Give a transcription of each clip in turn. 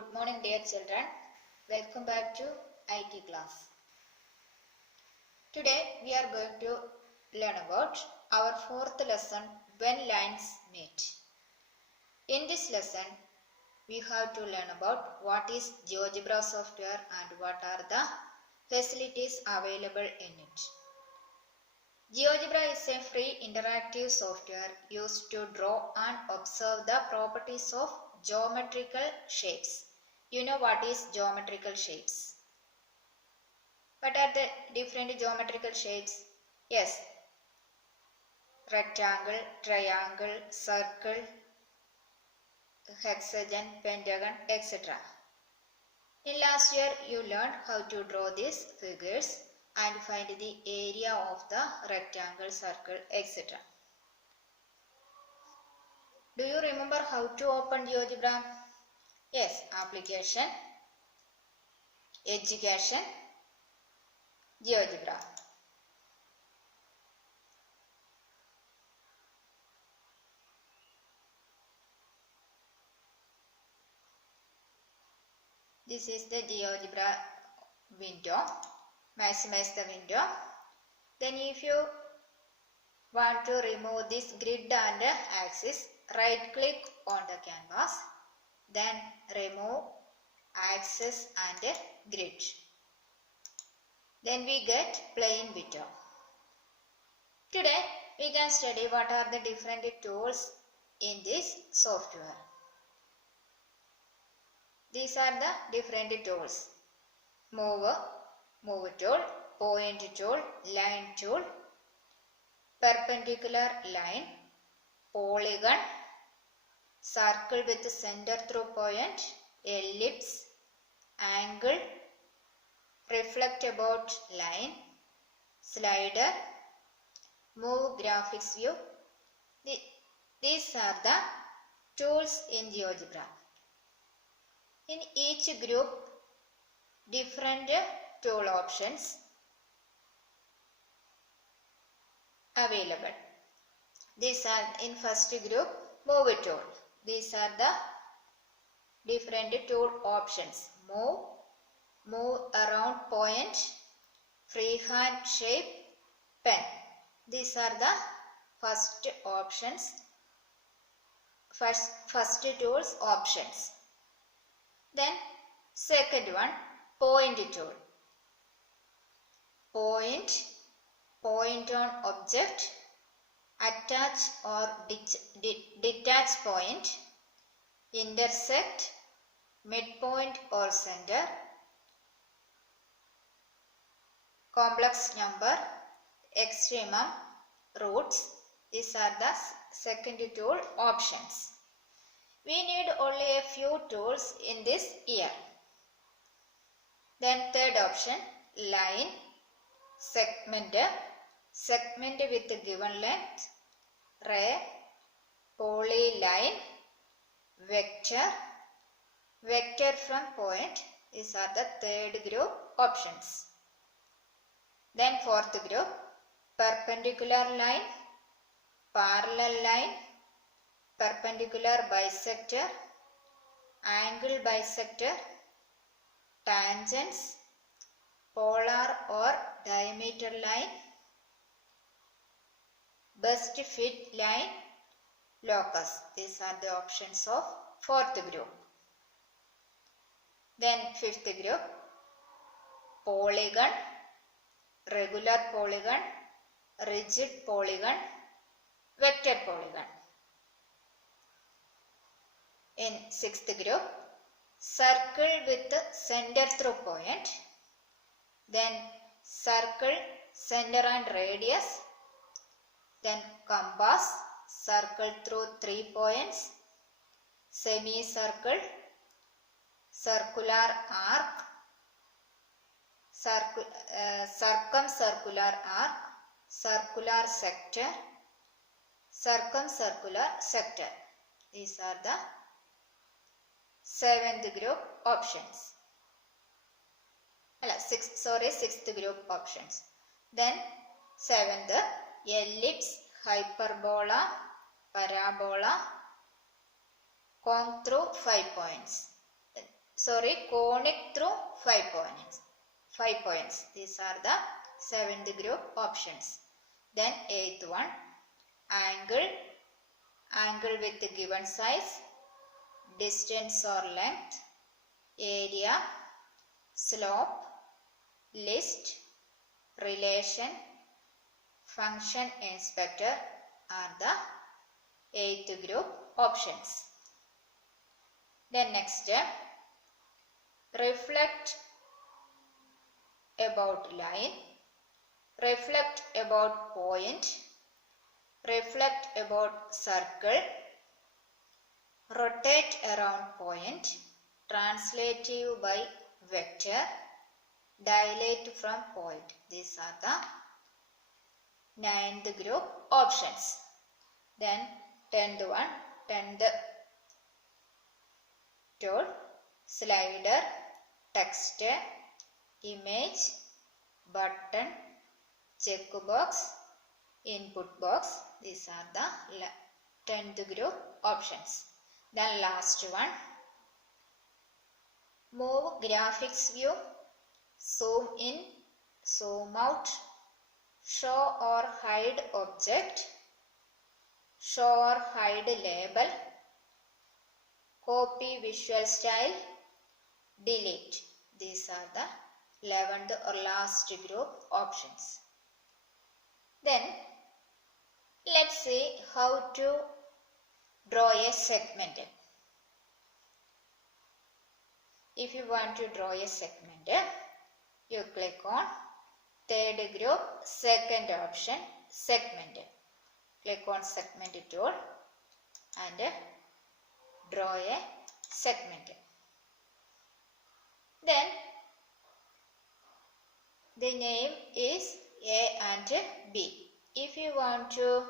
Good morning, dear children. Welcome back to IT class. Today we are going to learn about our fourth lesson, When Lines Meet. In this lesson, we have to learn about what is GeoGebra software and what are the facilities available in it. GeoGebra is a free interactive software used to draw and observe the properties of geometrical shapes. You know what is geometrical shapes? What are the different geometrical shapes? Yes, rectangle, triangle, circle, hexagon, pentagon, etc. In last year, you learned how to draw these figures and find the area of the rectangle, circle, etc. Do you remember how to open GeoGebra? Yes, application, education, GeoGebra. This is the GeoGebra window. Maximize the window. Then if you want to remove this grid and axis, right click on the canvas. Then remove axis and grid. Then we get plain window. Today we can study what are the different tools in this software. These are the different tools. Move tool, point tool, line tool, perpendicular line, polygon, circle with center through point, ellipse, angle, reflect about line, slider, move graphics view. These are the tools in GeoGebra. In each group, different tool options available. These are in first group, move tool. These are the different tool options. Move around point, freehand shape, pen. These are the first options, first tools options. Then second one, point tool. Point on object, attach or detach point, intersect, midpoint or center, complex number, extremum, roots. These are the second tool options. We need only a few tools in this year. Then third option, line, segment with given length, ray, polyline, vector from point. These are the third group options. Then fourth group, perpendicular line, parallel line, perpendicular bisector, angle bisector, tangents, polar or diameter line, best fit line, locus. These are the options of fourth group. Then fifth group, polygon, regular polygon, rigid polygon, vector polygon. In sixth group, circle with center through point, then circle, center and radius, then compass, circle through 3 points, semicircle, circular arc, circumcircular arc, circular sector, circumcircular sector. These are the seventh group options. Sixth group options. Then seventh, ellipse, hyperbola, parabola, cone through 5 points. conic through 5 points. 5 points. These are the 7th group options. Then 8th one, angle with the given size, distance or length, area, slope, list, relation, function inspector are the 8th group options. Then next, reflect about line, reflect about point, reflect about circle, rotate around point, translative by vector, dilate from point. These are the 9th group options. Then 10th one, 10th tool, slider, text, image, button, checkbox, input box. These are the 10th group options. Then last one, move graphics view, zoom in, zoom out, show or hide object, show or hide label, copy visual style, delete. These are the 11th or last group options. Then let's see how to draw a segment. If you want to draw a segment, you click on 3rd group, 2nd option, segment. Click on segment tool and draw a segment. Then the name is A and B. If you want to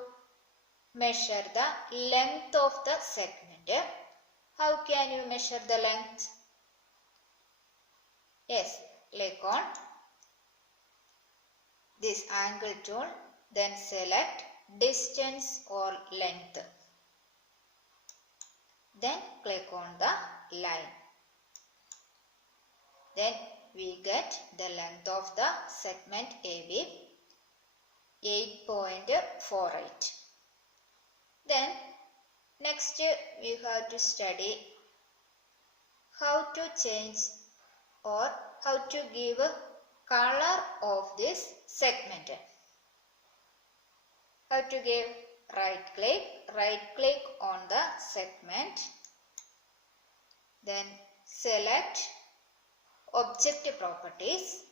measure the length of the segment, how can you measure the length? Yes, click on this angle tool, then select distance or length. Then click on the line. Then we get the length of the segment AB 8.48. Then next we have to study how to change or how to give a color of this segment. How to give? Right click on the segment, then select object properties,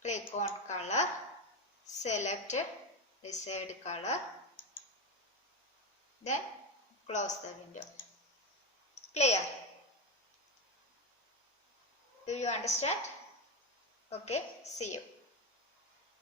click on color, select desired color, then close the window. Clear? Do you understand? Okay, see you.